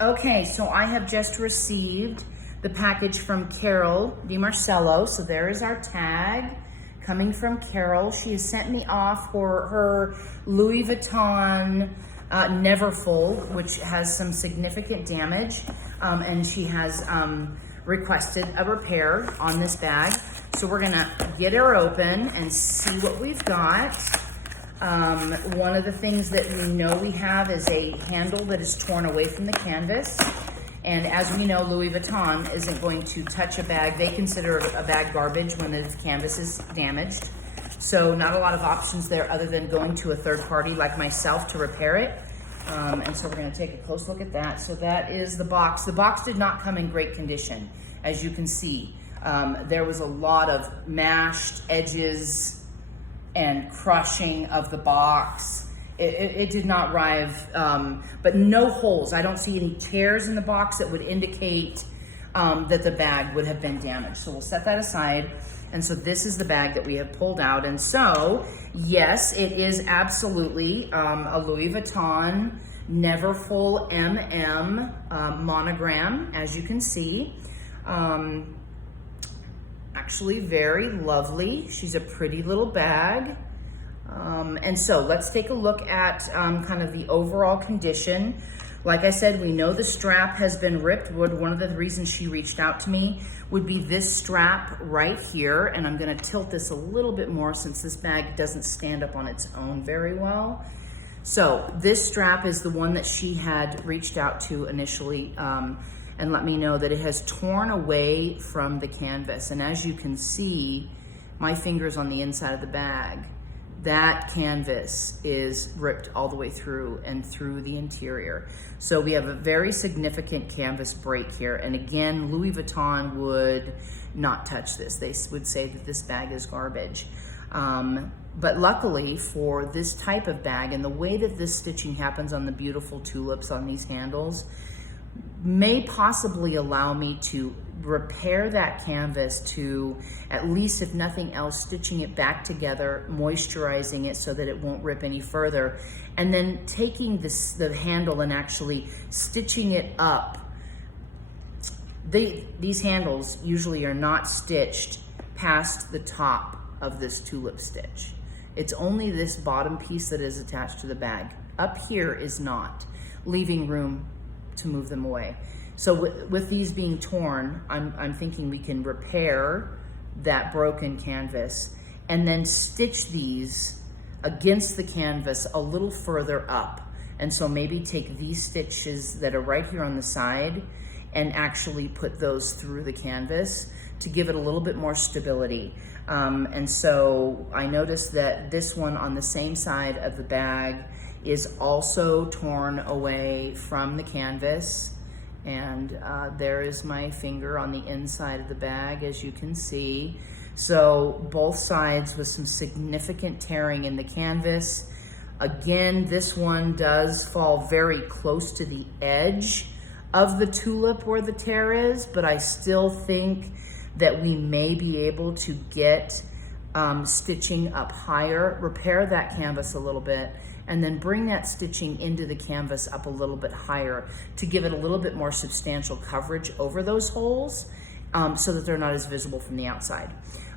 Okay, so I have just received the package from Carole D Marcello. So there is our tag coming from Carole. She has sent me off for her Louis Vuitton Neverfull, which has some significant damage, and she has requested a repair on this bag. So we're gonna get her open and see what we've got. One of the things that we know we have is a handle that is torn away from the canvas. And as we know, Louis Vuitton isn't going to touch a bag. They consider a bag garbage when the canvas is damaged. So not a lot of options there other than going to a third party like myself to repair it. And so we're gonna take a close look at that. So that is the box. The box did not come in great condition, as you can see. There was a lot of mashed edges and crushing of the box. It did not rive, but no holes. I don't see any tears in the box that would indicate that the bag would have been damaged. So we'll set that aside. And so this is the bag that we have pulled out. And so, yes, it is absolutely a Louis Vuitton Neverfull MM monogram, as you can see. Actually very lovely. She's a pretty little bag. And so let's take a look at kind of the overall condition. Like I said, we know the strap has been ripped. One of the reasons she reached out to me would be this strap right here. And I'm gonna tilt this a little bit more since this bag doesn't stand up on its own very well. So this strap is the one that she had reached out to initially and let me know that it has torn away from the canvas. And as you can see, my finger's on the inside of the bag. That canvas is ripped all the way through and through the interior. So we have a very significant canvas break here. And again, Louis Vuitton would not touch this. They would say that this bag is garbage. But luckily for this type of bag and the way that this stitching happens on the beautiful tulips on these handles, may possibly allow me to repair that canvas to, at least if nothing else, stitching it back together, moisturizing it so that it won't rip any further, and then taking the handle and actually stitching it up. These handles usually are not stitched past the top of this tulip stitch. It's only this bottom piece that is attached to the bag. Up here is not, leaving room to move them away. So with these being torn, I'm thinking we can repair that broken canvas and then stitch these against the canvas a little further up. And so maybe take these stitches that are right here on the side and actually put those through the canvas to give it a little bit more stability. And so I noticed that this one on the same side of the bag is also torn away from the canvas. And there is my finger on the inside of the bag, as you can see. So both sides with some significant tearing in the canvas. Again, this one does fall very close to the edge of the tulip where the tear is, but I still think that we may be able to get stitching up higher, repair that canvas a little bit, and then bring that stitching into the canvas up a little bit higher to give it a little bit more substantial coverage over those holes so that they're not as visible from the outside.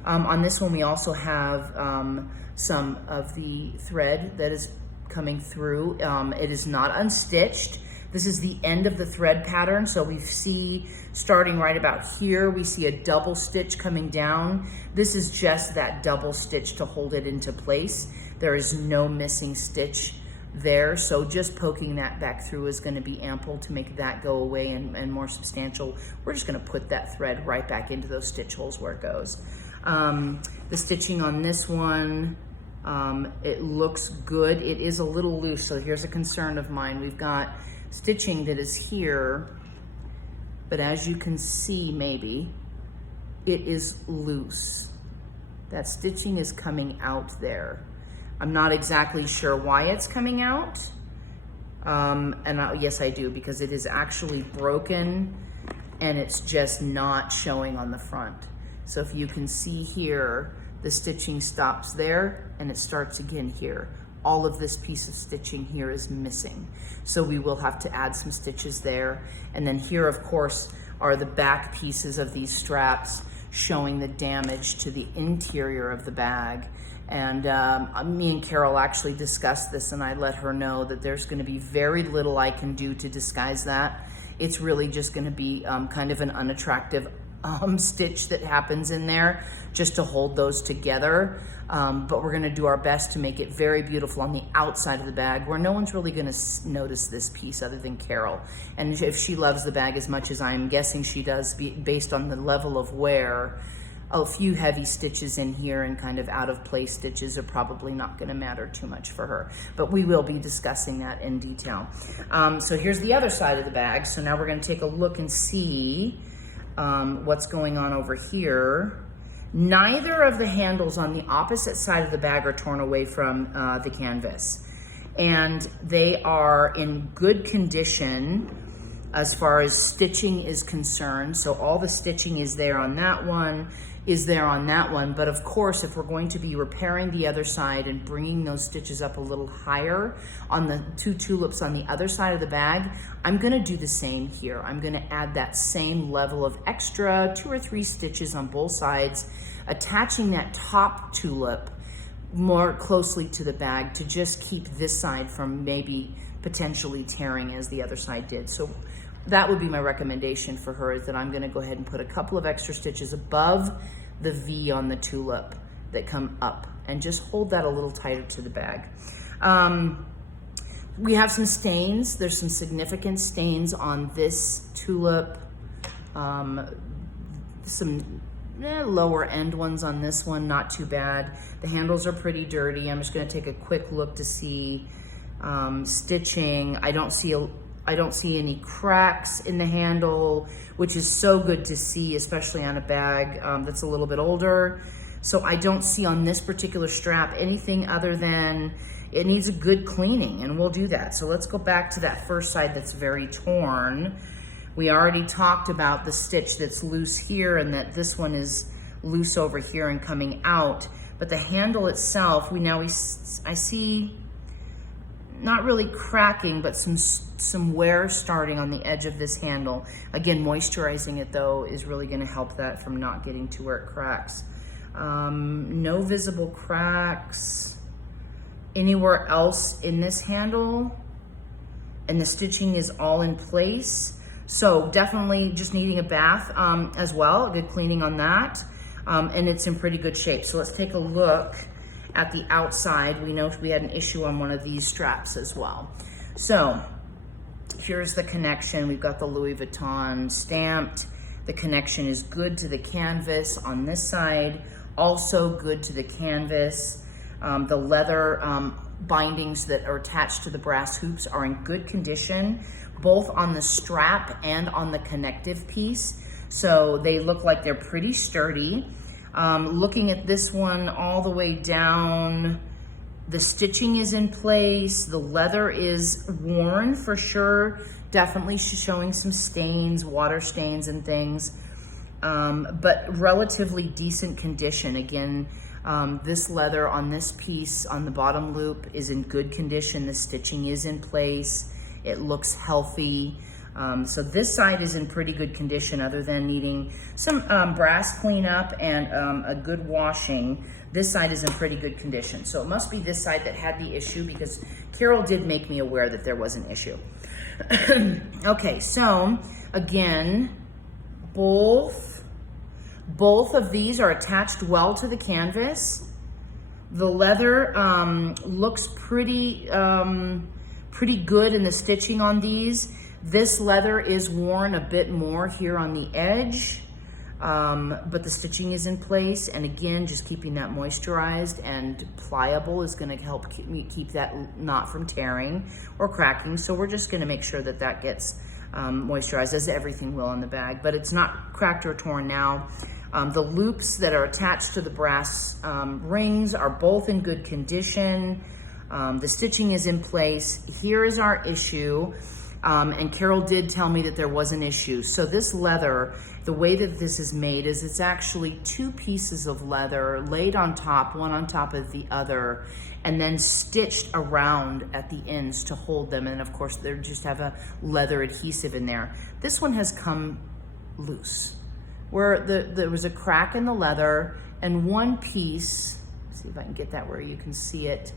On this one, we also have some of the thread that is coming through. It is not unstitched. This is the end of the thread pattern. So we see, starting right about here, we see a double stitch coming down. This is just that double stitch to hold it into place. There is no missing stitch there. So just poking that back through is gonna be ample to make that go away and more substantial. We're just gonna put that thread right back into those stitch holes where it goes. The stitching on this one, it looks good. It is a little loose, so here's a concern of mine. We've got stitching that is here, but as you can see, maybe, it is loose. That stitching is coming out there. I'm not exactly sure why it's coming out. Yes, I do, because it is actually broken and it's just not showing on the front. So if you can see here, the stitching stops there and it starts again here. all of this piece of stitching here is missing. So we will have to add some stitches there. And then here, of course, are the back pieces of these straps showing the damage to the interior of the bag. And me and Carole actually discussed this, and I let her know that there's going to be very little I can do to disguise that. It's really just going to be kind of an unattractive stitch that happens in there just to hold those together. But we're going to do our best to make it very beautiful on the outside of the bag, where no one's really going to notice this piece other than Carole. And if she loves the bag as much as I'm guessing she does, based on the level of wear, a few heavy stitches in here and kind of out of place stitches are probably not going to matter too much for her. But we will be discussing that in detail. So here's the other side of the bag. So now we're going to take a look and see what's going on over here. Neither of the handles on the opposite side of the bag are torn away from the canvas. And they are in good condition as far as stitching is concerned. So all the stitching is there on that one, is there on that one. But of course, if we're going to be repairing the other side and bringing those stitches up a little higher on the two tulips on the other side of the bag, I'm gonna do the same here. I'm gonna add that same level of extra 2 or 3 stitches on both sides, attaching that top tulip more closely to the bag to just keep this side from maybe potentially tearing as the other side did. So that would be my recommendation for her, is that I'm going to go ahead and put a couple of extra stitches above the V on the tulip that come up and just hold that a little tighter to the bag. We have some stains. There's some significant stains on this tulip. Some lower end ones on this one, not too bad. The handles are pretty dirty. I'm just going to take a quick look to see stitching. I don't see any cracks in the handle, which is so good to see, especially on a bag that's a little bit older. So I don't see on this particular strap anything other than it needs a good cleaning, and we'll do that. So let's go back to that first side that's very torn. We already talked about the stitch that's loose here and that this one is loose over here and coming out. But the handle itself, I see not really cracking, but some wear starting on the edge of this handle. Again, moisturizing it though is really gonna help that from not getting to where it cracks. No visible cracks anywhere else in this handle, and the stitching is all in place. So definitely just needing a bath as well, a good cleaning on that. And it's in pretty good shape. So let's take a look at the outside. We know we had an issue on one of these straps as well. So here's the connection. We've got the Louis Vuitton stamped. The connection is good to the canvas on this side, also good to the canvas. The leather bindings that are attached to the brass hoops are in good condition, both on the strap and on the connective piece. So they look like they're pretty sturdy. Looking at this one all the way down, the stitching is in place. The leather is worn for sure, definitely showing some stains, water stains and things, but relatively decent condition. Again, this leather on this piece on the bottom loop is in good condition. The stitching is in place. It looks healthy. So this side is in pretty good condition other than needing some brass cleanup and a good washing. This side is in pretty good condition. So it must be this side that had the issue, because Carole did make me aware that there was an issue. Okay, so again, both of these are attached well to the canvas. The leather looks pretty good in the stitching on these. This leather is worn a bit more here on the edge, but the stitching is in place. And again, just keeping that moisturized and pliable is gonna help keep that knot from tearing or cracking. So we're just gonna make sure that that gets moisturized, as everything will on the bag, but it's not cracked or torn now. The loops that are attached to the brass rings are both in good condition. The stitching is in place. Here is our issue. And Carole did tell me that there was an issue. So this leather, the way that this is made is it's actually 2 pieces of leather laid on top, one on top of the other, and then stitched around at the ends to hold them. And of course, they just have a leather adhesive in there. This one has come loose, where there was a crack in the leather, and one piece, see if I can get that where you can see it,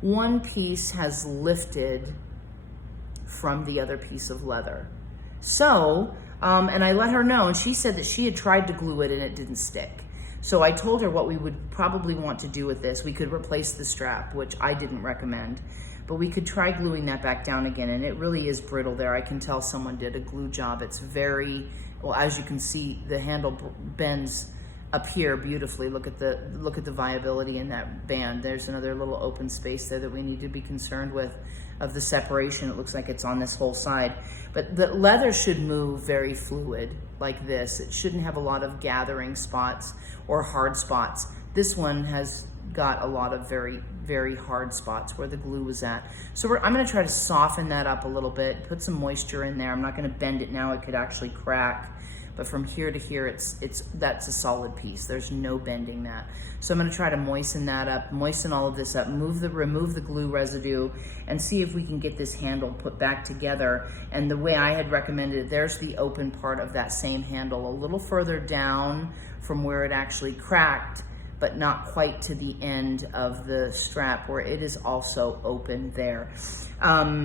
one piece has lifted from the other piece of leather. So, and I let her know, and she said that she had tried to glue it and it didn't stick. So I told her what we would probably want to do with this. We could replace the strap, which I didn't recommend, but we could try gluing that back down again, and it really is brittle there. I can tell someone did a glue job. It's very, well, as you can see, the handle bends up here beautifully. Look at the viability in that band. There's another little open space there that we need to be concerned with of the separation. It looks like it's on this whole side. But the leather should move very fluid like this. It shouldn't have a lot of gathering spots or hard spots. This one has got a lot of very, very hard spots where the glue was at. So I'm gonna try to soften that up a little bit, put some moisture in there. I'm not gonna bend it now, it could actually crack. But from here to here, that's a solid piece. There's no bending that. So I'm gonna try to moisten that up, moisten all of this up, remove the glue residue, and see if we can get this handle put back together. And the way I had recommended, there's the open part of that same handle, a little further down from where it actually cracked, but not quite to the end of the strap where it is also open there.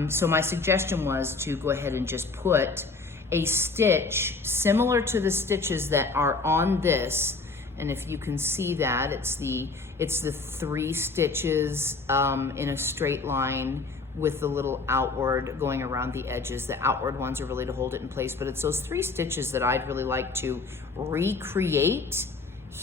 So my suggestion was to go ahead and just put a stitch similar to the stitches that are on this, and if you can see that, it's the 3 stitches in a straight line with the little outward going around the edges. The outward ones are really to hold it in place, but it's those 3 stitches that I'd really like to recreate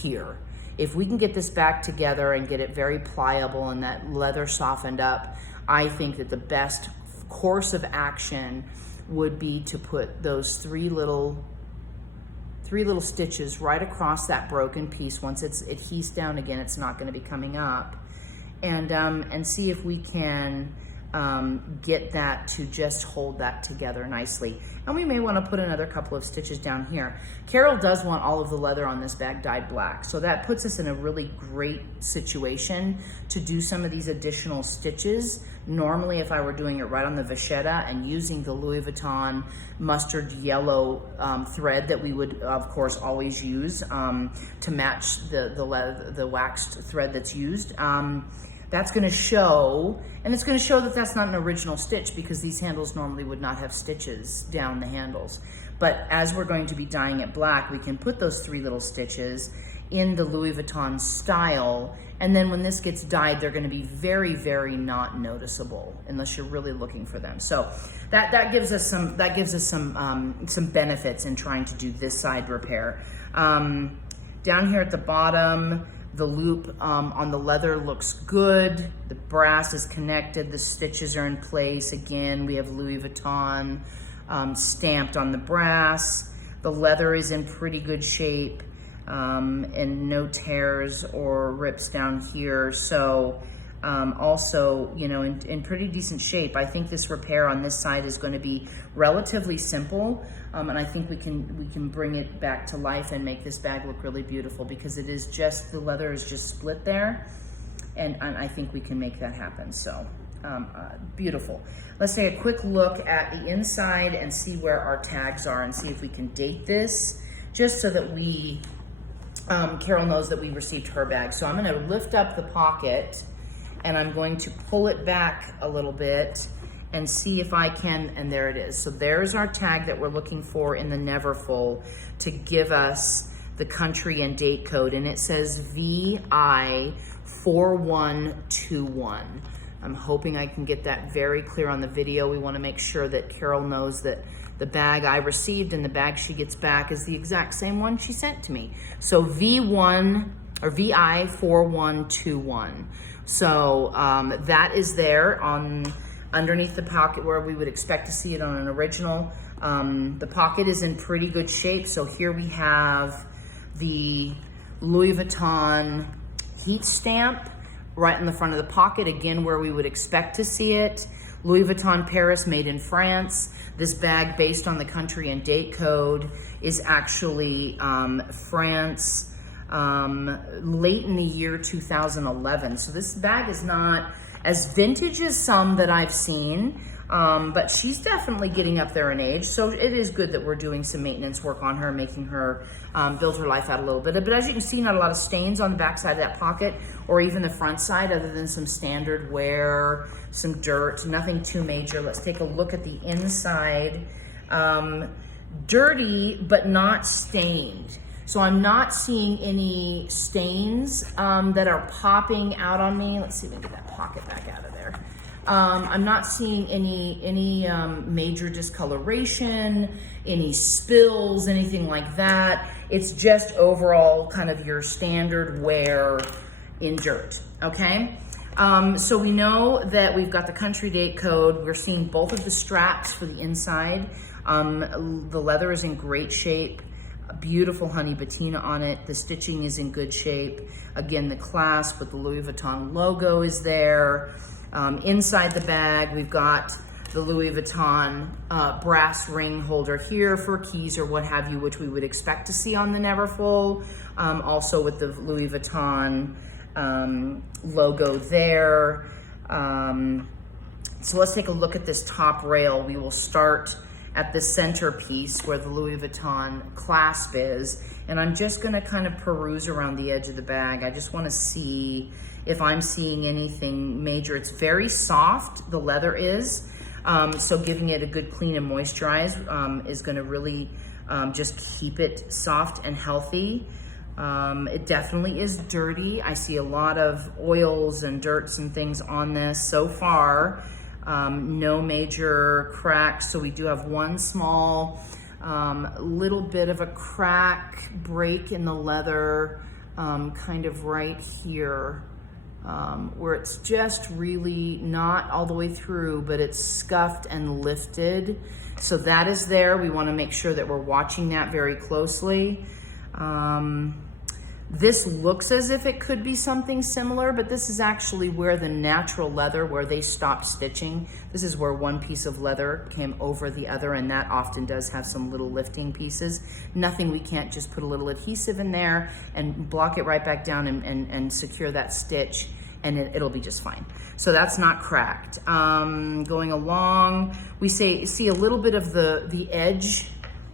here. If we can get this back together and get it very pliable and that leather softened up, I think that the best course of action would be to put those 3 little stitches right across that broken piece. Once it adheses down again, it's not going to be coming up, and see if we can get that to just hold that together nicely. And we may want to put another couple of stitches down here. Carole does want all of the leather on this bag dyed black, so that puts us in a really great situation to do some of these additional stitches. Normally, if I were doing it right on the vachetta and using the Louis Vuitton mustard yellow thread that we would, of course, always use to match the waxed thread that's used, that's going to show, and it's going to show that that's not an original stitch because these handles normally would not have stitches down the handles. But as we're going to be dyeing it black, we can put those 3 little stitches in the Louis Vuitton style, and then when this gets dyed, they're going to be very, very not noticeable unless you're really looking for them. So that gives us some benefits in trying to do this side repair. Down here at the bottom, the loop on the leather looks good. The brass is connected. The stitches are in place. Again, we have Louis Vuitton stamped on the brass. The leather is in pretty good shape and no tears or rips down here. So also, you know, in pretty decent shape. I think this repair on this side is going to be relatively simple, and I think we can bring it back to life and make this bag look really beautiful because it is just, the leather is just split there, and I think we can make that happen. So beautiful. Let's take a quick look at the inside and see where our tags are and see if we can date this, just so that we Carole knows that we received her bag. So I'm going to lift up the pocket and I'm going to pull it back a little bit and see if I can, and there it is. So there's our tag that we're looking for in the Neverfull to give us the country and date code, and it says VI4121. I'm hoping I can get that very clear on the video. We want to make sure that Carole knows that the bag I received and the bag she gets back is the exact same one she sent to me. So VI4121. So that is there on underneath the pocket where we would expect to see it on an original. The pocket is in pretty good shape. So here we have the Louis Vuitton heat stamp right in the front of the pocket, again where we would expect to see it. Louis Vuitton Paris, made in France. This bag, based on the country and date code, is actually France, late in the year 2011. So this bag is not as vintage as some that I've seen, but she's definitely getting up there in age. So it is good that we're doing some maintenance work on her, making her build her life out a little bit. But as you can see, not a lot of stains on the back side of that pocket or even the front side, other than some standard wear, some dirt, nothing too major. Let's take a look at the inside. Dirty, but not stained. So I'm not seeing any stains that are popping out on me. Let's see if we can get that pocket back out of there. I'm not seeing any major discoloration, any spills, anything like that. It's just overall kind of your standard wear in dirt, okay? So we know that we've got the country date code. We're seeing both of the straps for the inside. The leather is in great shape. A beautiful honey patina on it. The stitching is in good shape. Again, the clasp with the Louis Vuitton logo is there. Inside the bag, we've got the Louis Vuitton brass ring holder here for keys or what have you, which we would expect to see on the Neverfull. Also with the Louis Vuitton logo there. So let's take a look at this top rail. We will start at the center piece where the Louis Vuitton clasp is. And I'm just gonna kind of peruse around the edge of the bag. I just wanna see if I'm seeing anything major. It's very soft, the leather is. So giving it a good clean and moisturize is gonna really just keep it soft and healthy. It definitely is dirty. I see a lot of oils and dirts and things on this so far. No major cracks. So we do have one small little bit of a crack break in the leather, kind of right here, where it's just really not all the way through, but it's scuffed and lifted. So that is there. We want to make sure that we're watching that very closely. This looks as if it could be something similar, but this is actually where the natural leather, where they stopped stitching. This is where one piece of leather came over the other, and that often does have some little lifting pieces. Nothing, we can't just put a little adhesive in there and block it right back down and secure that stitch, and it'll be just fine. So that's not cracked. Going along, we see a little bit of the edge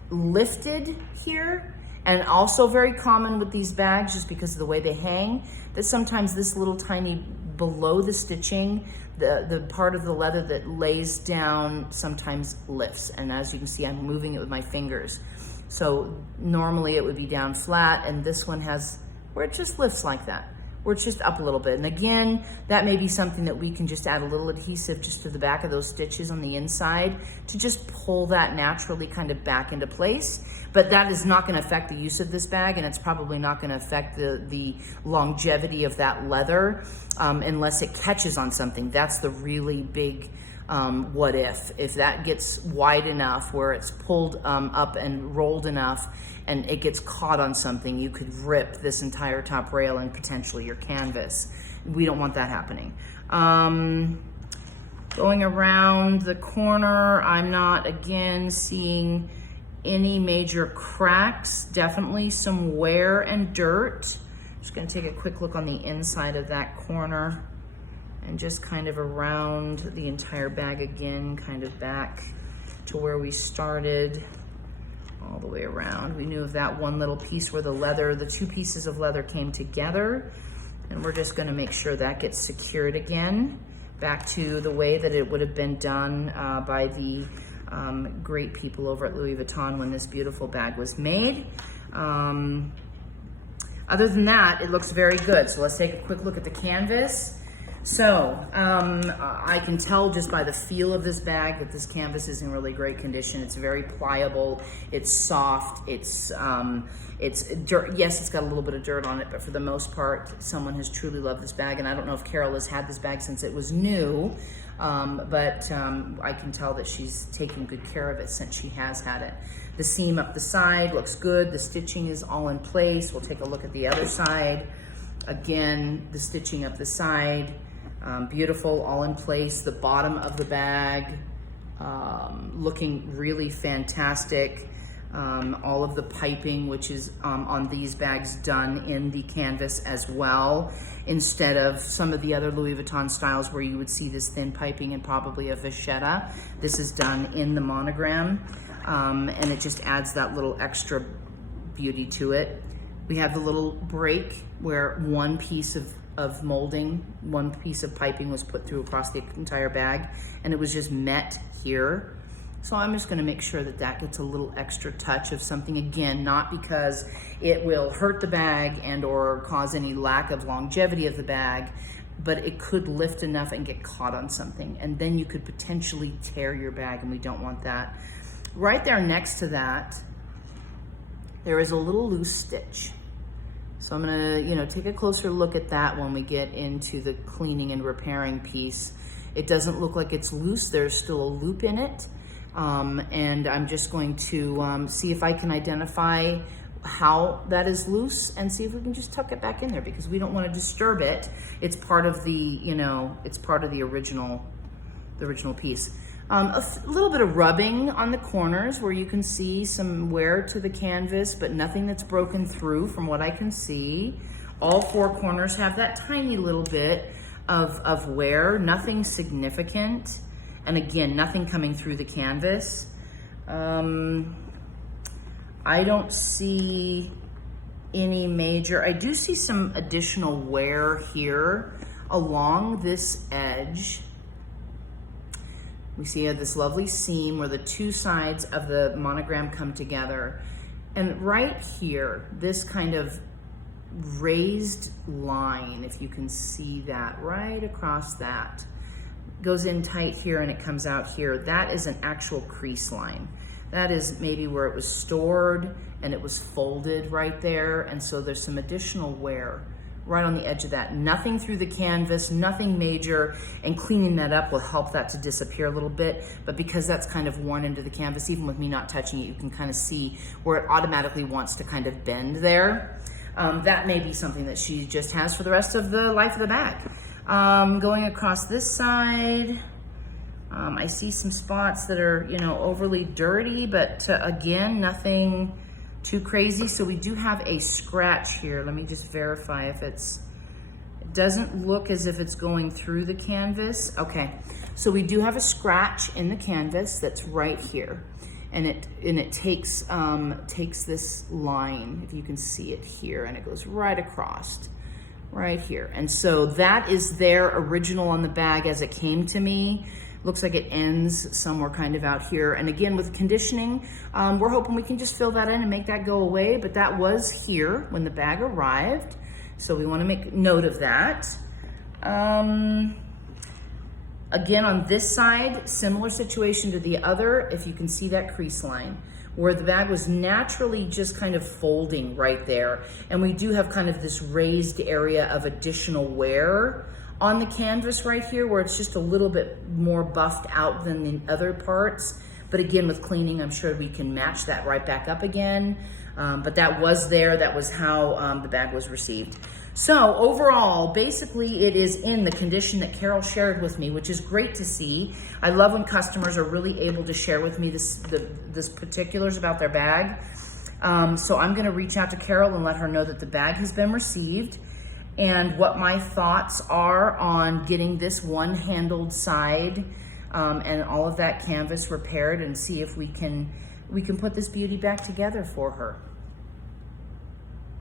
lifted here. And also very common with these bags, just because of the way they hang, that sometimes this little tiny below the stitching, the part of the leather that lays down sometimes lifts. And as you can see, I'm moving it with my fingers. So normally it would be down flat, and this one has where it just lifts like that, where it's just up a little bit. And again, that may be something that we can just add a little adhesive just to the back of those stitches on the inside to just pull that naturally kind of back into place. But that is not gonna affect the use of this bag, and it's probably not gonna affect the longevity of that leather unless it catches on something. That's the really big what if that gets wide enough where it's pulled up and rolled enough and it gets caught on something, you could rip this entire top rail and potentially your canvas. We don't want that happening. Going around the corner, I'm not, again, seeing any major cracks. Definitely some wear and dirt. Just gonna take a quick look on the inside of that corner and just kind of around the entire bag again, kind of back to where we started, all the way around. We knew of that one little piece where the two pieces of leather came together, and we're just gonna make sure that gets secured again, back to the way that it would have been done by the great people over at Louis Vuitton when this beautiful bag was made. Other than that, it looks very good. So let's take a quick look at the canvas. So I can tell just by the feel of this bag that this canvas is in really great condition. It's very pliable, it's soft, it's dirt. Yes, it's got a little bit of dirt on it, but for the most part, someone has truly loved this bag. And I don't know if Carole has had this bag since it was new, but I can tell that she's taken good care of it since she has had it. The seam up the side looks good. The stitching is all in place. We'll take a look at the other side. Again, the stitching up the side Beautiful, all in place. The bottom of the bag looking really fantastic. All of the piping, which is on these bags, done in the canvas as well, instead of some of the other Louis Vuitton styles where you would see this thin piping and probably a vachetta. This is done in the monogram, and it just adds that little extra beauty to it. We have the little break where one piece of molding, one piece of piping was put through across the entire bag, and it was just met here. So I'm just gonna make sure that that gets a little extra touch of something, again, not because it will hurt the bag and or cause any lack of longevity of the bag, but it could lift enough and get caught on something, and then you could potentially tear your bag, and we don't want that. Right there next to that, there is a little loose stitch. So I'm gonna, take a closer look at that when we get into the cleaning and repairing piece. It doesn't look like it's loose. There's still a loop in it. And I'm just going to see if I can identify how that is loose and see if we can just tuck it back in there, because we don't want to disturb it. It's part of the, it's part of the original piece. A little bit of rubbing on the corners where you can see some wear to the canvas, but nothing that's broken through from what I can see. All four corners have that tiny little bit of wear, nothing significant. And again, nothing coming through the canvas. I don't see any major, I do see some additional wear here along this edge. We see this lovely seam where the two sides of the monogram come together. And right here, this kind of raised line, if you can see that, right across that, goes in tight here and it comes out here. That is an actual crease line. That is maybe where it was stored and it was folded right there. And so there's some additional wear right on the edge of that. Nothing through the canvas, nothing major, and cleaning that up will help that to disappear a little bit. But because that's kind of worn into the canvas, even with me not touching it, you can kind of see where it automatically wants to kind of bend there. That may be something that she just has for the rest of the life of the bag. Going across this side, I see some spots that are, overly dirty, but again, nothing too crazy. So we do have a scratch here. Let me just verify if it doesn't look as if it's going through the canvas. Okay, so we do have a scratch in the canvas that's right here. And it takes this line, if you can see it here, and it goes right across. Right here. And so that is their original on the bag as it came to me. Looks like it ends somewhere kind of out here. And again, with conditioning, we're hoping we can just fill that in and make that go away. But that was here when the bag arrived. So we want to make note of that. Again, on this side, similar situation to the other, if you can see that crease line, where the bag was naturally just kind of folding right there. And we do have kind of this raised area of additional wear on the canvas right here, where it's just a little bit more buffed out than the other parts. But again, with cleaning, I'm sure we can match that right back up again. But that was there, that was how the bag was received. So overall, basically it is in the condition that Carole shared with me, which is great to see. I love when customers are really able to share with me this particulars about their bag. So I'm gonna reach out to Carole and let her know that the bag has been received and what my thoughts are on getting this one-handled side and all of that canvas repaired, and see if we can put this beauty back together for her.